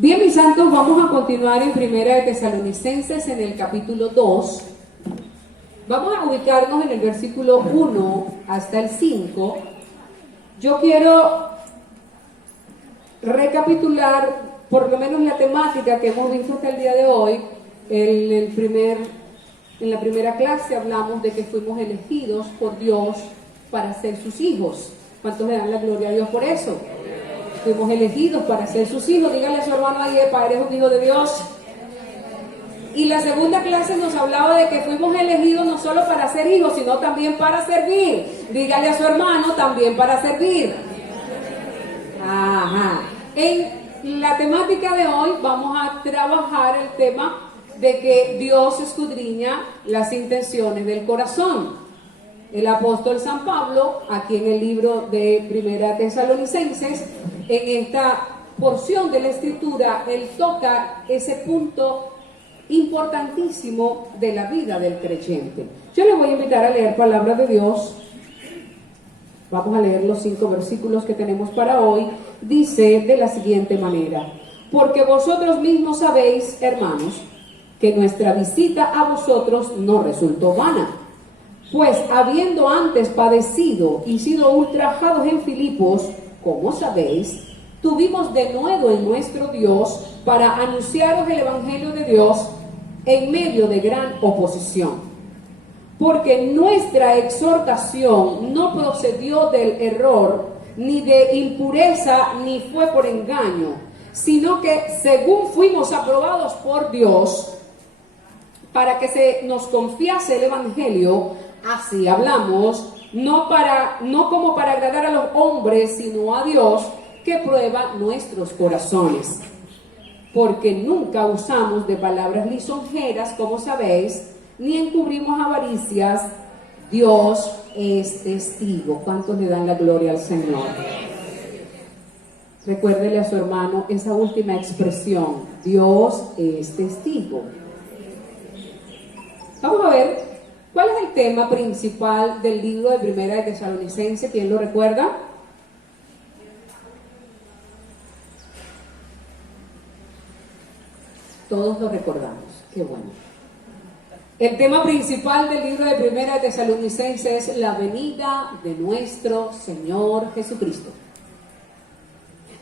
Bien, mis santos, vamos a continuar en Primera de Tesalonicenses en el capítulo 2. Vamos a ubicarnos en el versículo 1 hasta el 5. Yo quiero recapitular por lo menos la temática que hemos visto hasta el día de hoy. En la primera clase hablamos de que fuimos elegidos por Dios para ser sus hijos. ¿Cuántos le dan la gloria a Dios por eso? Fuimos elegidos para ser sus hijos. Dígale a su hermano ahí, Padre, es un hijo de Dios. Y la segunda clase nos hablaba de que fuimos elegidos no solo para ser hijos, sino también para servir. Dígale a su hermano, también para servir. Ajá. En la temática de hoy vamos a trabajar el tema de que Dios escudriña las intenciones del corazón. El apóstol San Pablo, aquí en el libro de Primera Tesalonicenses, en esta porción de la escritura, él toca ese punto importantísimo de la vida del creyente. Yo les voy a invitar a leer palabra de Dios. Vamos a leer los 5 versículos que tenemos para hoy. Dice de la siguiente manera: porque vosotros mismos sabéis, hermanos, que nuestra visita a vosotros no resultó vana. Pues habiendo antes padecido y sido ultrajados en Filipos, como sabéis, tuvimos de nuevo en nuestro Dios para anunciaros el Evangelio de Dios en medio de gran oposición. Porque nuestra exhortación no procedió del error, ni de impureza, ni fue por engaño, sino que según fuimos aprobados por Dios, para que se nos confiase el Evangelio, así hablamos, no como para agradar a los hombres, sino a Dios, que prueba nuestros corazones. Porque nunca usamos de palabras lisonjeras, como sabéis, ni encubrimos avaricias. Dios es testigo. ¿Cuántos le dan la gloria al Señor? Recuérdele a su hermano esa última expresión: Dios es testigo. Vamos a ver cuál es el tema principal del libro de Primera de Tesalonicenses. ¿Quién lo recuerda? Todos lo recordamos. Qué bueno. El tema principal del libro de Primera de Tesalonicenses es la venida de nuestro Señor Jesucristo.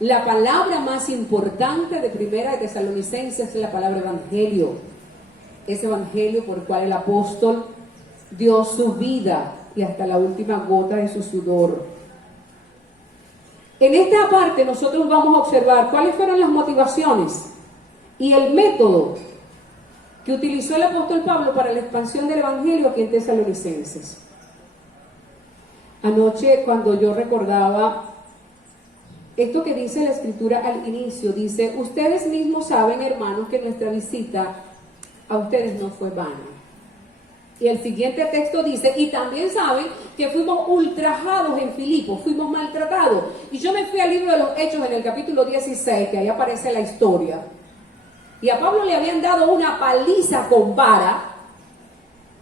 La palabra más importante de Primera de Tesalonicenses es la palabra evangelio. Ese evangelio por el cual el apóstol dio su vida y hasta la última gota de su sudor. En esta parte nosotros vamos a observar cuáles fueron las motivaciones y el método que utilizó el apóstol Pablo para la expansión del evangelio aquí en Tesalonicenses. Anoche, cuando yo recordaba esto que dice la escritura al inicio, dice: ustedes mismos saben, hermanos, que nuestra visita a ustedes no fue vana. Y el siguiente texto dice: y también saben que fuimos ultrajados en Filipos, fuimos maltratados. Y yo me fui al libro de los Hechos en el capítulo 16, que ahí aparece la historia. Y a Pablo le habían dado una paliza con vara.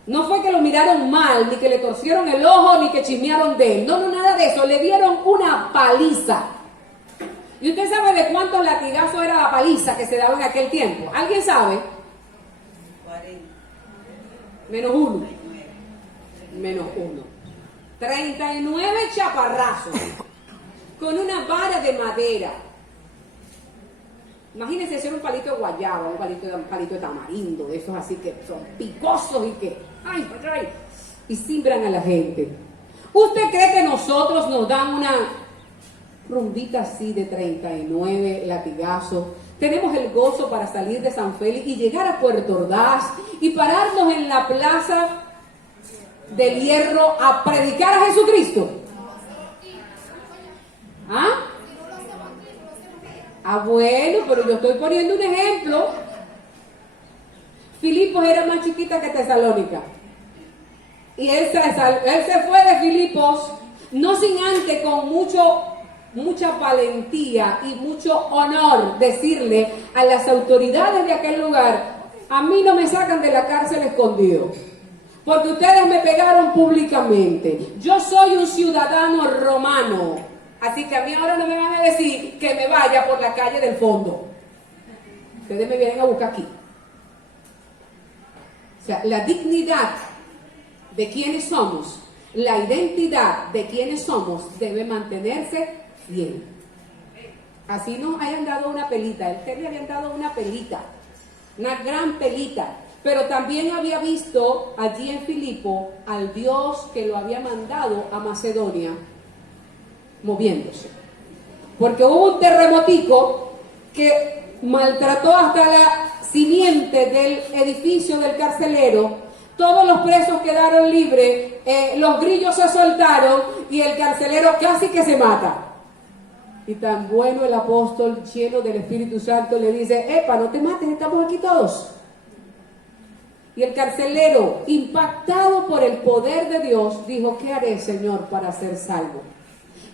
No fue que lo miraron mal, ni que le torcieron el ojo, ni que chismearon de él. No, nada de eso. Le dieron una paliza. ¿Y usted sabe de cuántos latigazos era la paliza que se daba en aquel tiempo? ¿Alguien sabe? 40. Menos uno. 39 chaparrazos con una vara de madera. Imagínense ser un palito de guayaba, un palito de tamarindo, de esos así que son picosos y que ¡ay! Y simbran a la gente. ¿Usted cree que nosotros nos dan una rumbita así de 39 latigazos? Tenemos el gozo para salir de San Félix y llegar a Puerto Ordaz y pararnos en la plaza del Hierro a predicar a Jesucristo. ¿Ah? Bueno, pero yo estoy poniendo un ejemplo. Filipos era más chiquita que Tesalónica. Y él se fue de Filipos, no sin antes con mucha valentía y mucho honor decirle a las autoridades de aquel lugar: a mí no me sacan de la cárcel escondido, porque ustedes me pegaron públicamente. Yo soy un ciudadano romano, así que a mí ahora no me van a decir que me vaya por la calle del fondo. Ustedes me vienen a buscar aquí. O sea, la dignidad de quienes somos, la identidad de quienes somos debe mantenerse fiel. Así nos hayan dado una pelita, ustedes le habían dado una pelita, una gran pelita, pero también había visto allí en Filipo al Dios que lo había mandado a Macedonia moviéndose. Porque hubo un terremotico que maltrató hasta la simiente del edificio del carcelero. Todos los presos quedaron libres, los grillos se soltaron y el carcelero casi que se mata. Y tan bueno el apóstol, lleno del Espíritu Santo, le dice: epa, no te mates, estamos aquí todos. Y el carcelero, impactado por el poder de Dios, dijo: ¿qué haré, Señor, para ser salvo?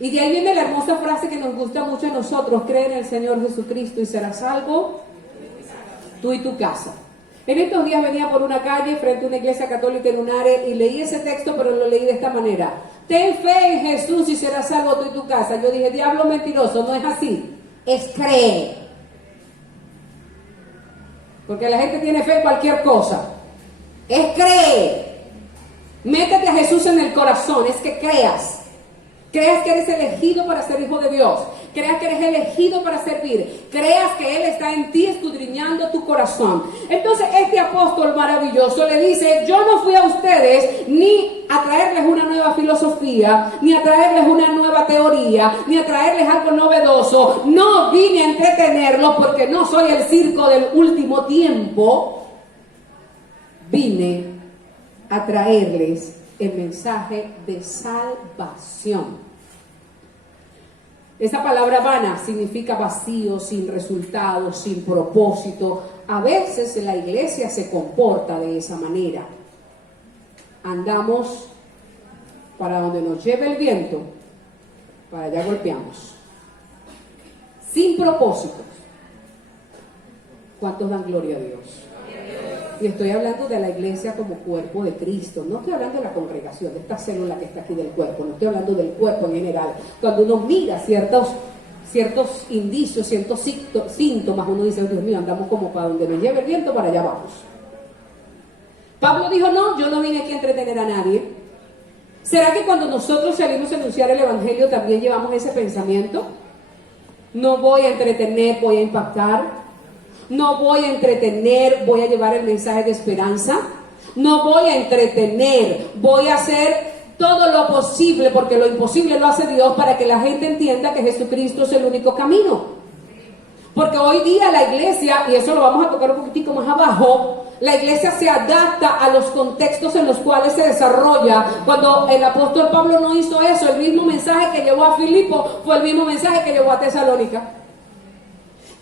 Y de ahí viene la hermosa frase que nos gusta mucho a nosotros: cree en el Señor Jesucristo y serás salvo tú y tu casa. En estos días venía por una calle frente a una iglesia católica en un área y leí ese texto, pero lo leí de esta manera: ten fe en Jesús y serás salvo tú y tu casa. Yo dije: diablo mentiroso, no es así, es creer. Porque la gente tiene fe en cualquier cosa. Es creer. Métete a Jesús en el corazón, es que creas. Creas que eres elegido para ser hijo de Dios. Creas que eres elegido para servir. Creas que Él está en ti escudriñando tu corazón. Entonces este apóstol maravilloso le dice: yo no fui a ustedes ni a traerles una nueva filosofía, ni a traerles una nueva teoría, ni a traerles algo novedoso. No vine a entretenerlos porque no soy el circo del último tiempo. Vine a traerles el mensaje de salvación. Esa palabra vana significa vacío, sin resultado, sin propósito. A veces la iglesia se comporta de esa manera. Andamos para donde nos lleve el viento, para allá golpeamos. Sin propósitos. ¿Cuántos dan gloria a Dios? Y estoy hablando de la iglesia como cuerpo de Cristo. No estoy hablando de la congregación, de esta célula que está aquí del cuerpo. No estoy hablando del cuerpo en general. Cuando uno mira ciertos indicios, ciertos síntomas, uno dice: Dios mío, andamos como para donde me lleve el viento, para allá vamos. Pablo dijo: no, yo no vine aquí a entretener a nadie. ¿Será que cuando nosotros salimos a anunciar el evangelio también llevamos ese pensamiento? No voy a entretener, voy a impactar. No voy a entretener, voy a llevar el mensaje de esperanza. No voy a entretener, voy a hacer todo lo posible, porque lo imposible lo hace Dios, para que la gente entienda que Jesucristo es el único camino. Porque hoy día la iglesia, y eso lo vamos a tocar un poquitico más abajo, la iglesia se adapta a los contextos en los cuales se desarrolla. Cuando el apóstol Pablo no hizo eso, el mismo mensaje que llevó a Filipo fue el mismo mensaje que llevó a Tesalónica.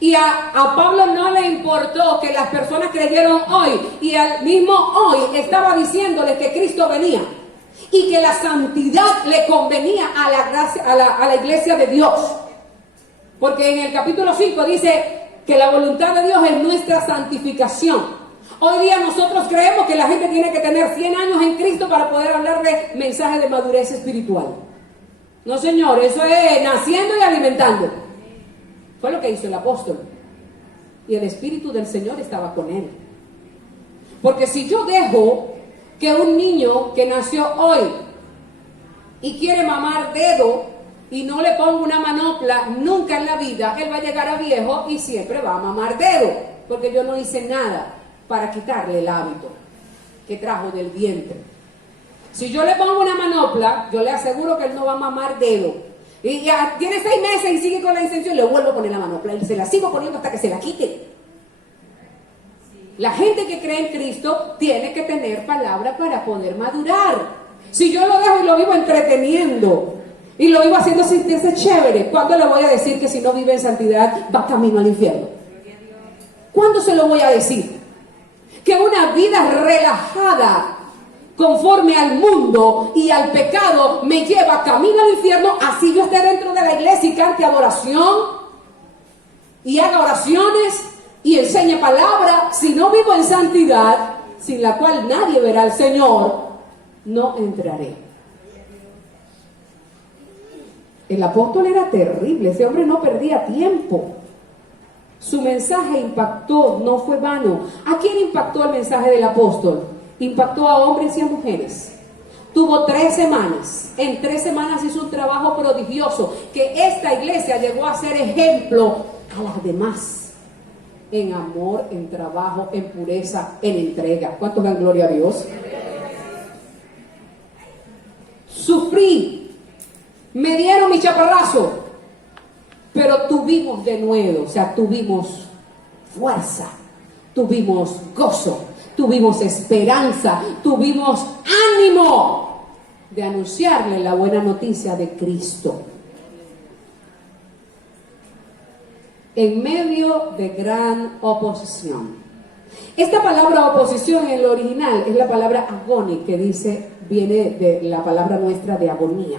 Y a Pablo no le importó que las personas creyeron hoy, y al mismo hoy estaba diciéndoles que Cristo venía y que la santidad le convenía a la iglesia de Dios. Porque en el capítulo 5 dice que la voluntad de Dios es nuestra santificación. Hoy día nosotros creemos que la gente tiene que tener 100 años en Cristo para poder hablar de mensaje de madurez espiritual. No, señor, eso es naciendo y alimentando. Fue lo que hizo el apóstol. Y el Espíritu del Señor estaba con él. Porque si yo dejo que un niño que nació hoy y quiere mamar dedo y no le pongo una manopla nunca en la vida, él va a llegar a viejo y siempre va a mamar dedo. Porque yo no hice nada para quitarle el hábito que trajo del vientre. Si yo le pongo una manopla, yo le aseguro que él no va a mamar dedo. Y ya tiene 6 meses y sigue con la intención, le vuelvo a poner la manopla y se la sigo poniendo hasta que se la quite. La gente que cree en Cristo tiene que tener palabra para poder madurar. Si yo lo dejo y lo vivo entreteniendo y lo vivo haciendo sentirse chévere, ¿cuándo le voy a decir que si no vive en santidad va camino al infierno? ¿Cuándo se lo voy a decir? Que una vida relajada conforme al mundo y al pecado me lleva camino al infierno. Así yo esté dentro de la iglesia y cante adoración y haga oraciones y enseñe palabra, si no vivo en santidad, sin la cual nadie verá al Señor, no entraré. El apóstol era terrible, ese hombre no perdía tiempo. Su mensaje impactó, no fue vano. ¿A quién impactó el mensaje del apóstol? Impactó a hombres y a mujeres. Tuvo 3 semanas. En 3 semanas hizo un trabajo prodigioso, que esta iglesia llegó a ser ejemplo a las demás. En amor, en trabajo, en pureza, en entrega. ¿Cuántos dan gloria a Dios? Sufrí, me dieron mi chaparrazo, pero tuvimos de nuevo, o sea, tuvimos fuerza, tuvimos gozo, tuvimos esperanza, tuvimos ánimo de anunciarle la buena noticia de Cristo. En medio de gran oposición. Esta palabra oposición en el original es la palabra agoni, que viene de la palabra nuestra de agonía,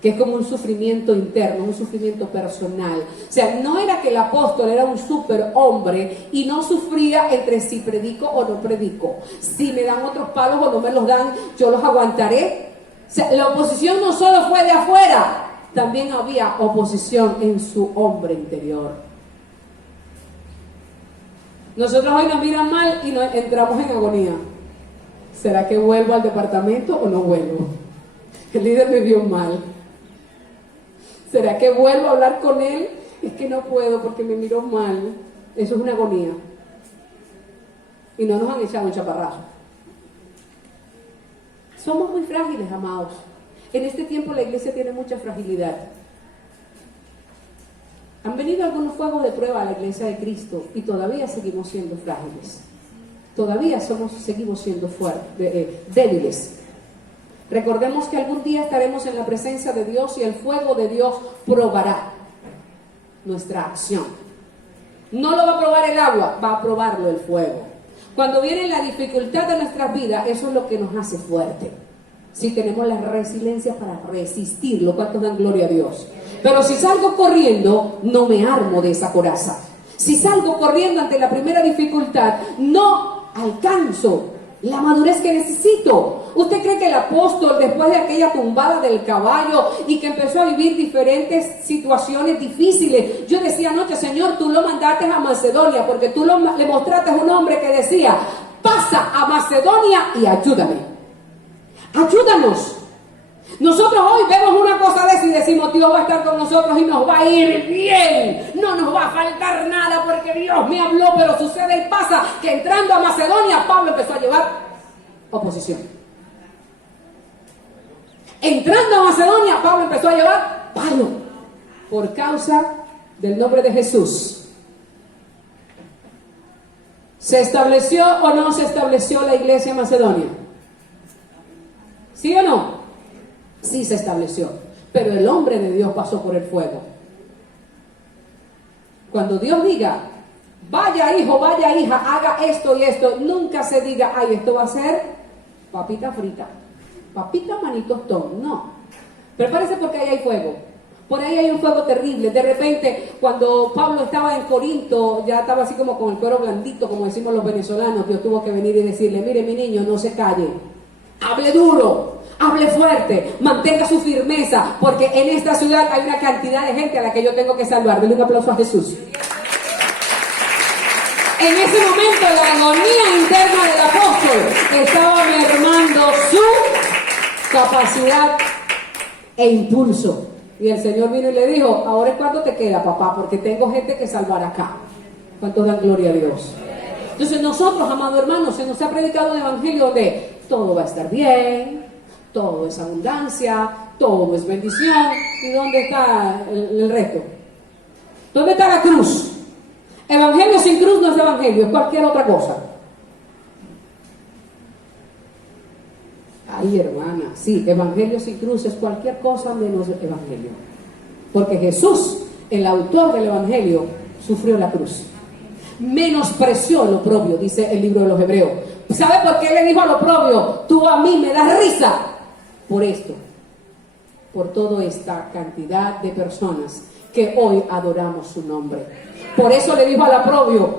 que es como un sufrimiento interno, un sufrimiento personal. O sea, no era que el apóstol era un superhombre y no sufría entre si predico o no predico. Si me dan otros palos o no me los dan, yo los aguantaré. O sea, la oposición no solo fue de afuera, también había oposición en su hombre interior. Nosotros hoy nos miran mal y nos entramos en agonía. ¿Será que vuelvo al departamento o no vuelvo? El líder me vio mal. ¿Será que vuelvo a hablar con él? Es que no puedo porque me miró mal. Eso es una agonía. Y no nos han echado un chaparrazo. Somos muy frágiles, amados. En este tiempo la iglesia tiene mucha fragilidad. Han venido algunos fuegos de prueba a la iglesia de Cristo y todavía seguimos siendo frágiles. Todavía seguimos siendo débiles. Recordemos que algún día estaremos en la presencia de Dios y el fuego de Dios probará nuestra acción. No lo va a probar el agua, va a probarlo el fuego. Cuando viene la dificultad de nuestras vidas, eso es lo que nos hace fuerte. Si tenemos la resiliencia para resistirlo, ¿cuántos dan gloria a Dios? Pero si salgo corriendo, no me armo de esa coraza. Si salgo corriendo ante la primera dificultad, no alcanzo la madurez que necesito. ¿Usted cree que el apóstol, después de aquella tumbada del caballo y que empezó a vivir diferentes situaciones difíciles, yo decía anoche, Señor, tú lo mandaste a Macedonia porque tú le mostraste a un hombre que decía, pasa a Macedonia y ayúdame, ayúdanos. Nosotros hoy vemos una cosa de eso y decimos, Dios va a estar con nosotros y nos va a ir bien, no nos va a faltar nada porque Dios me habló. Pero sucede y pasa que entrando a Macedonia, Pablo empezó a llevar oposición. Entrando a Macedonia, Pablo empezó a llevar palo por causa del nombre de Jesús. ¿Se estableció o no se estableció la iglesia en Macedonia? ¿Sí o no? Sí se estableció, pero el hombre de Dios pasó por el fuego. Cuando Dios diga, vaya hijo, vaya hija, haga esto y esto, nunca se diga, ay, esto va a ser papita frita, papita manito tostón, no. Prepárese porque ahí hay fuego, por ahí hay un fuego terrible. De repente, cuando Pablo estaba en Corinto, ya estaba así como con el cuero blandito, como decimos los venezolanos. Dios tuvo que venir y decirle, mire mi niño, no se calle, hable duro, hable fuerte, mantenga su firmeza, porque en esta ciudad hay una cantidad de gente a la que yo tengo que salvar. Denle un aplauso a Jesús. En ese momento la agonía interna del apóstol estaba mermando su capacidad e impulso. Y el Señor vino y le dijo, ahora es cuando te queda, papá, porque tengo gente que salvar acá. ¿Cuántos dan gloria a Dios? Entonces nosotros, amados hermanos, se nos ha predicado un evangelio de todo va a estar bien, todo es abundancia, todo es bendición. ¿Y dónde está el resto? ¿Dónde está la cruz? Evangelio sin cruz no es evangelio, es cualquier otra cosa. Ay, hermana, sí, evangelio sin cruz es cualquier cosa menos evangelio. Porque Jesús, el autor del evangelio, sufrió la cruz. Menospreció lo propio, dice el libro de los Hebreos. ¿Sabe por qué le dijo a lo propio? Tú a mí me das risa. Por esto, por toda esta cantidad de personas que hoy adoramos su nombre. Por eso le dijo al oprobio,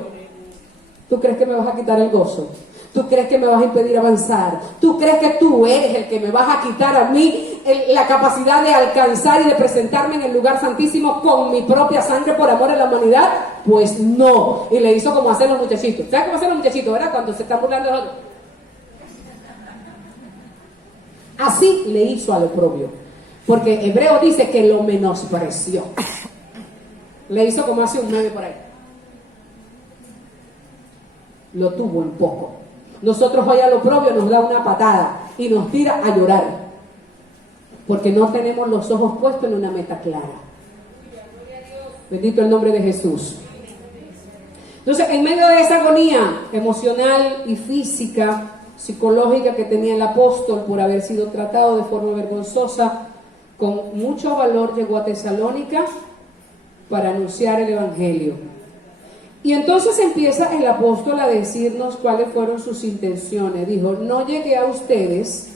¿tú crees que me vas a quitar el gozo? ¿Tú crees que me vas a impedir avanzar? ¿Tú crees que tú eres el que me vas a quitar a mí la capacidad de alcanzar y de presentarme en el lugar santísimo con mi propia sangre por amor a la humanidad? Pues no. Y le hizo como hacer los muchachitos. ¿Sabes cómo hacen los muchachitos, verdad? Cuando se están burlando de los otros. Así le hizo al oprobio. Porque Hebreo dice que lo menospreció. Le hizo como hace un meme por ahí. Lo tuvo en poco. Nosotros hoy al oprobio nos da una patada y nos tira a llorar. Porque no tenemos los ojos puestos en una meta clara. Bendito el nombre de Jesús. Entonces, en medio de esa agonía emocional y física, psicológica que tenía el apóstol por haber sido tratado de forma vergonzosa, con mucho valor llegó a Tesalónica para anunciar el evangelio. Y entonces empieza el apóstol a decirnos cuáles fueron sus intenciones. Dijo: no llegué a ustedes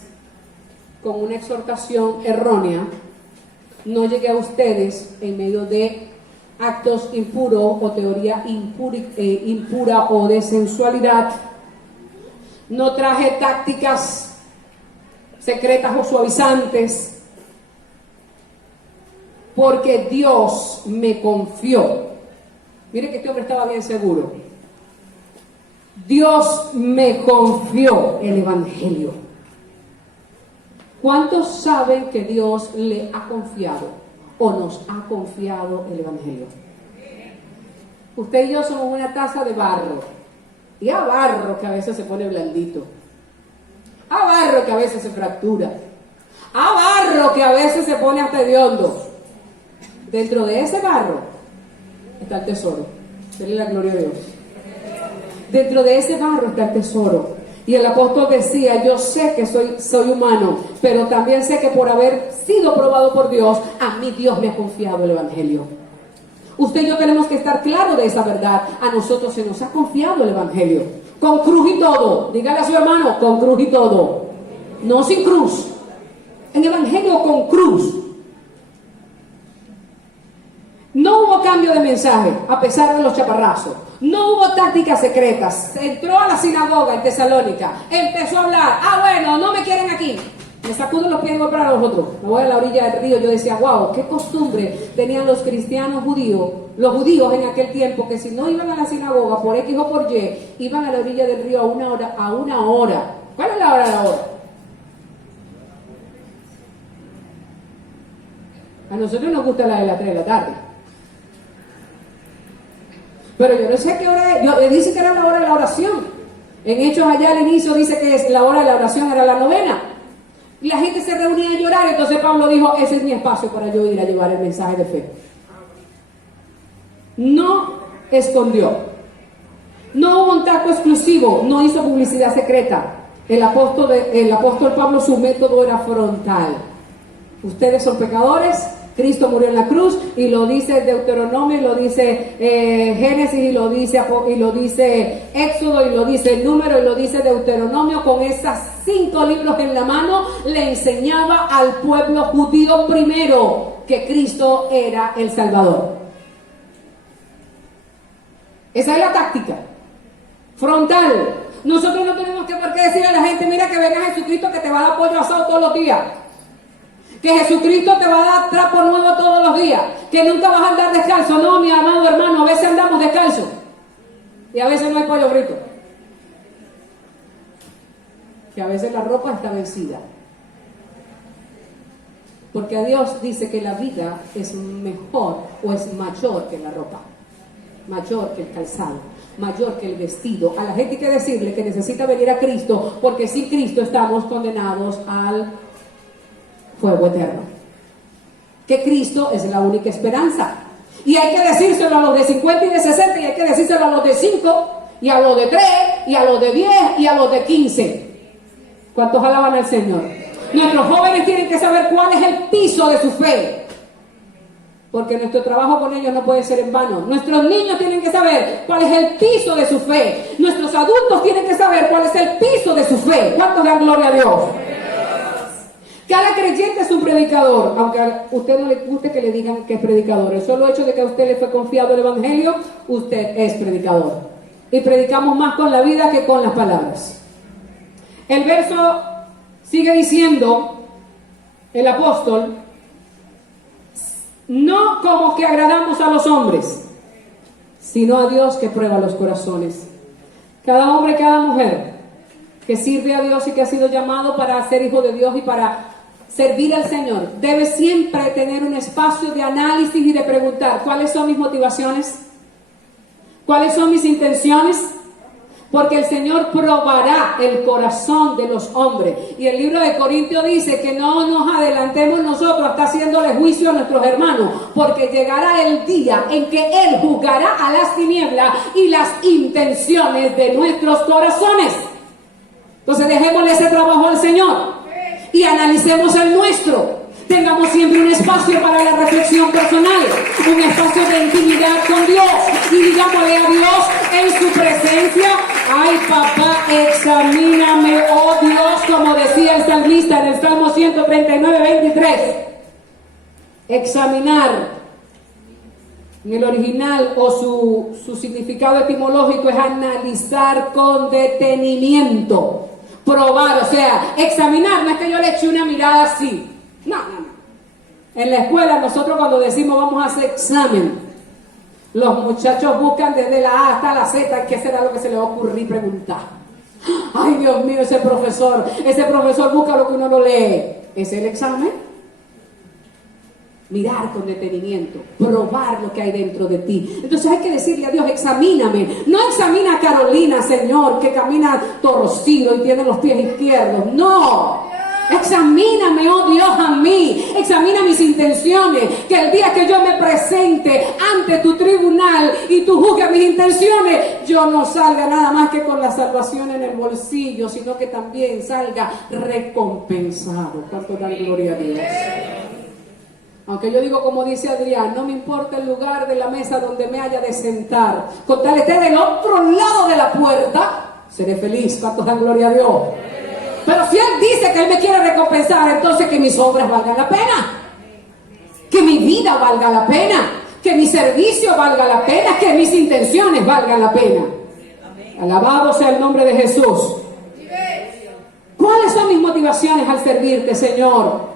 con una exhortación errónea, no llegué a ustedes en medio de actos impuros o teoría impura o de sensualidad. No traje tácticas secretas o suavizantes, porque Dios me confió. Mire que este hombre estaba bien seguro. Dios me confió el evangelio. ¿Cuántos saben que Dios le ha confiado o nos ha confiado el evangelio? Usted y yo somos una taza de barro. Y a barro que a veces se pone blandito. A barro que a veces se fractura. A barro que a veces se pone hasta hediondo. Dentro de ese barro está el tesoro. Denle la gloria a Dios. Dentro de ese barro está el tesoro. Y el apóstol decía: yo sé que soy humano, pero también sé que por haber sido probado por Dios, a mí Dios me ha confiado el evangelio. Usted y yo tenemos que estar claros de esa verdad. A nosotros se nos ha confiado el evangelio. Con cruz y todo. Dígale a su hermano: con cruz y todo. No sin cruz. El evangelio con cruz. No hubo cambio de mensaje, a pesar de los chaparrazos. No hubo tácticas secretas. Entró a la sinagoga en Tesalónica, empezó a hablar. Bueno, no me quieren aquí. Me sacudo los pies y voy para los otros. Me voy a la orilla del río. Yo decía: wow, qué costumbre tenían los cristianos judíos, los judíos en aquel tiempo, que si no iban a la sinagoga por X o por Y, iban a la orilla del río a una hora. ¿Cuál es la hora de la hora? A nosotros nos gusta la de las 3 de la tarde. Pero yo no sé qué hora es. Yo dice que era la hora de la oración. En Hechos allá al inicio dice que la hora de la oración era la 9. Y la gente se reunía a llorar. Entonces Pablo dijo: ese es mi espacio para yo ir a llevar el mensaje de fe. No escondió. No hubo un tacto exclusivo. No hizo publicidad secreta. El apóstol Pablo, su método era frontal. Ustedes son pecadores. Cristo murió en la cruz, y lo dice Deuteronomio, y lo dice Génesis, y lo dice Éxodo, y lo dice Número, y lo dice Deuteronomio. Con esos 5 libros en la mano le enseñaba al pueblo judío primero que Cristo era el Salvador. Esa es la táctica frontal. Nosotros no tenemos por qué decirle a la gente: mira que venga Jesucristo que te va a dar pollo asado todos los días, que Jesucristo te va a dar trapo nuevo todos los días, que nunca vas a andar descalzo. No, mi amado hermano, a veces andamos descalzos y a veces no hay pollo frito, que a veces la ropa está vencida, porque a Dios dice que la vida es mejor o es mayor que la ropa, mayor que el calzado, mayor que el vestido. A la gente hay que decirle que necesita venir a Cristo, porque sin Cristo estamos condenados al fuego eterno. Que Cristo es la única esperanza. Y hay que decírselo a los de 50 y de 60, y hay que decírselo a los de 5, y a los de 3, y a los de 10, y a los de 15. ¿Cuántos alaban al Señor? Nuestros jóvenes tienen que saber cuál es el piso de su fe, porque nuestro trabajo con ellos no puede ser en vano. Nuestros niños tienen que saber cuál es el piso de su fe. Nuestros adultos tienen que saber cuál es el piso de su fe. ¿Cuántos dan gloria a Dios? Cada creyente es un predicador, aunque a usted no le guste que le digan que es predicador. El solo hecho de que a usted le fue confiado el evangelio, usted es predicador. Y predicamos más con la vida que con las palabras. El verso sigue diciendo, el apóstol, no como que agradamos a los hombres, sino a Dios que prueba los corazones. Cada hombre, cada mujer que sirve a Dios y que ha sido llamado para ser hijo de Dios y para servir al Señor, debe siempre tener un espacio de análisis y de preguntar, ¿cuáles son mis motivaciones? ¿Cuáles son mis intenciones? Porque el Señor probará el corazón de los hombres. Y el libro de Corintios dice que no nos adelantemos nosotros hasta haciéndole juicio a nuestros hermanos, porque llegará el día en que Él juzgará a las tinieblas y las intenciones de nuestros corazones. Entonces dejémosle ese trabajo al Señor y analicemos el nuestro. Tengamos siempre un espacio para la reflexión personal, un espacio de intimidad con Dios, y digámosle a Dios en su presencia: ay, papá, examíname, oh Dios, como decía el salmista en el Salmo 139:23. Examinar, en el original, o su significado etimológico es analizar con detenimiento, probar, o sea, examinar. No es que yo le eche una mirada así. No. En la escuela nosotros cuando decimos vamos a hacer examen, los muchachos buscan desde la A hasta la Z qué será lo que se les va a ocurrir preguntar. Ay, Dios mío, ese profesor busca lo que uno no lee. ¿Es el examen? Mirar con detenimiento, probar lo que hay dentro de ti. Entonces hay que decirle a Dios: examíname. No examina a Carolina, Señor, que camina torcido y tiene los pies izquierdos. No. Examíname, oh Dios, a mí. Examina mis intenciones. Que el día que yo me presente ante tu tribunal y tú juzgues mis intenciones, yo no salga nada más que con la salvación en el bolsillo, sino que también salga recompensado. ¿Cuánto da gloria a Dios? Aunque yo digo como dice Adrián, no me importa el lugar de la mesa donde me haya de sentar, con tal esté del otro lado de la puerta, seré feliz. ¿Cuánto da gloria a Dios? Pero si Él dice que Él me quiere recompensar, entonces que mis obras valgan la pena, que mi vida valga la pena, que mi servicio valga la pena, que mis intenciones valgan la pena. Alabado sea el nombre de Jesús. ¿Cuáles son mis motivaciones al servirte, Señor?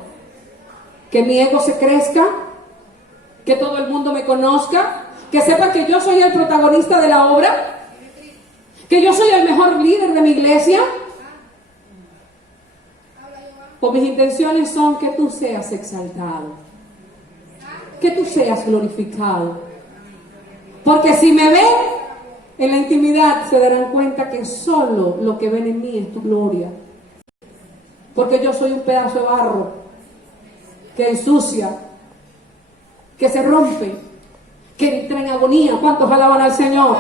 Que mi ego se crezca, que todo el mundo me conozca, que sepa que yo soy el protagonista de la obra, que yo soy el mejor líder de mi iglesia. O mis intenciones son que tú seas exaltado, que tú seas glorificado. Porque si me ven en la intimidad, se darán cuenta que solo lo que ven en mí es tu gloria. Porque yo soy un pedazo de barro que ensucia, que se rompe, que entra en agonía. ¿Cuántos alaban al Señor?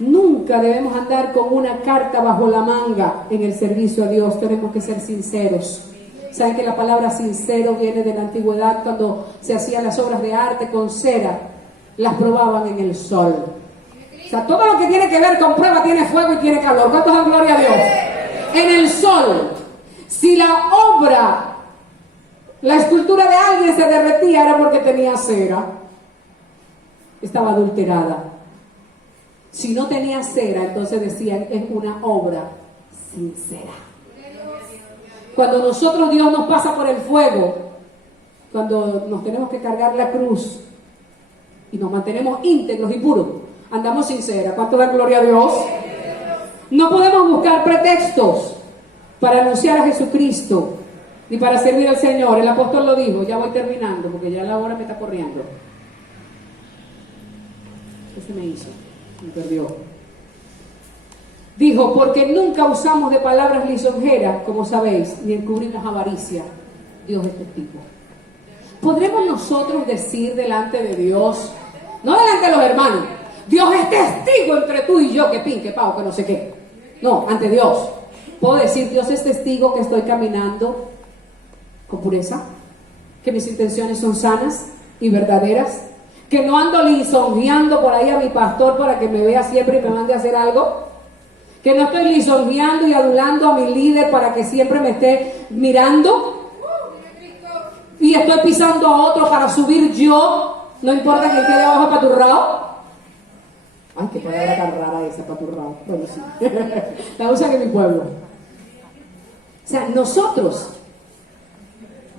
Nunca debemos andar con una carta bajo la manga en el servicio a Dios. Tenemos que ser sinceros. Saben que la palabra sincero viene de la antigüedad, cuando se hacían las obras de arte con cera, las probaban en el sol. O sea, todo lo que tiene que ver con prueba tiene fuego y tiene calor. ¿Cuántos dan gloria a Dios? En el sol. Si la obra, la escultura de alguien se derretía, era porque tenía cera. Estaba adulterada. Si no tenía cera, entonces decían, es una obra sincera. Cuando nosotros, Dios nos pasa por el fuego, cuando nos tenemos que cargar la cruz y nos mantenemos íntegros y puros, andamos sin cera. ¿Cuánto dan gloria a Dios? No podemos buscar pretextos para anunciar a Jesucristo ni para servir al Señor. El apóstol lo dijo. Ya voy terminando porque ya la hora me está corriendo. ¿Qué se me hizo? Me perdió. Dijo: porque nunca usamos de palabras lisonjeras, como sabéis, ni encubrimos avaricia. Dios es testigo. ¿Podremos nosotros decir delante de Dios, no delante de los hermanos, Dios es testigo entre tú y yo, que pin, que pao, que no sé qué? No, ante Dios. ¿Puedo decir, Dios es testigo que estoy caminando con pureza? ¿Que mis intenciones son sanas y verdaderas? ¿Que no ando lisonjeando por ahí a mi pastor para que me vea siempre y me mande a hacer algo? ¿Que no estoy lisonjeando y adulando a mi líder para que siempre me esté mirando? ¿Y estoy pisando a otro para subir yo? No importa que quede abajo paturrado. Ay, qué palabra tan rara esa, paturrado. Bueno, sí. La usan en mi pueblo. O sea, nosotros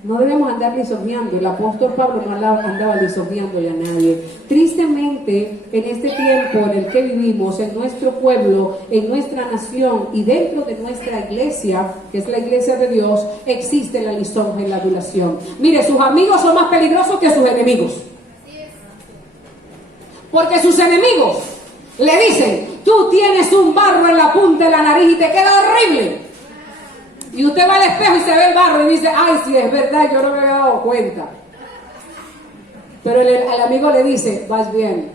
no debemos andar lisonjeando. El apóstol Pablo no andaba lisonjeándole a nadie. Tristemente, en este tiempo en el que vivimos, en nuestro pueblo, en nuestra nación y dentro de nuestra iglesia, que es la iglesia de Dios, existe la lisonja y la adulación. Mire, sus amigos son más peligrosos que sus enemigos. Porque sus enemigos le dicen: tú tienes un barro en la punta de la nariz y te queda horrible. Y usted va al espejo y se ve el barro y dice: ay, sí, es verdad, yo no me había dado cuenta. Pero el amigo le dice: vas bien,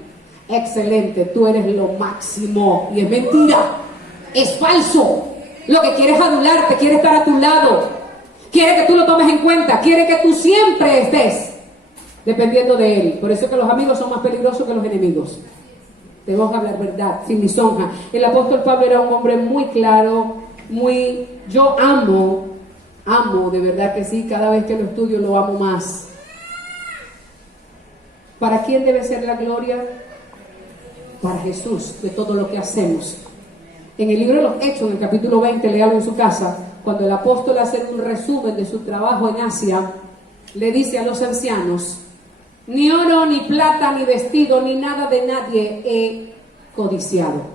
excelente, tú eres lo máximo. Y es mentira, es falso. Lo que quiere es adularte, quiere estar a tu lado, quiere que tú lo tomes en cuenta, quiere que tú siempre estés dependiendo de él. Por eso es que los amigos son más peligrosos que los enemigos. Debemos hablar verdad, sin lisonja. El apóstol Pablo era un hombre muy claro, yo amo de verdad que sí, cada vez que lo estudio lo amo más. ¿Para quién debe ser la gloria? Para Jesús, de todo lo que hacemos. En el libro de los Hechos, en el capítulo 20, léalo en su casa, cuando el apóstol hace un resumen de su trabajo en Asia, le dice a los ancianos: ni oro, ni plata, ni vestido, ni nada de nadie he codiciado.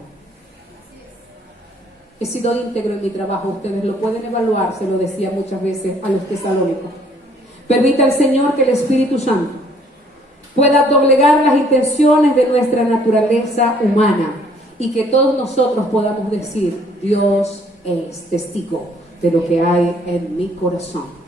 He sido íntegro en mi trabajo, ustedes lo pueden evaluar, se lo decía muchas veces a los tesalónicos. Permita al Señor que el Espíritu Santo pueda doblegar las intenciones de nuestra naturaleza humana y que todos nosotros podamos decir: Dios es testigo de lo que hay en mi corazón.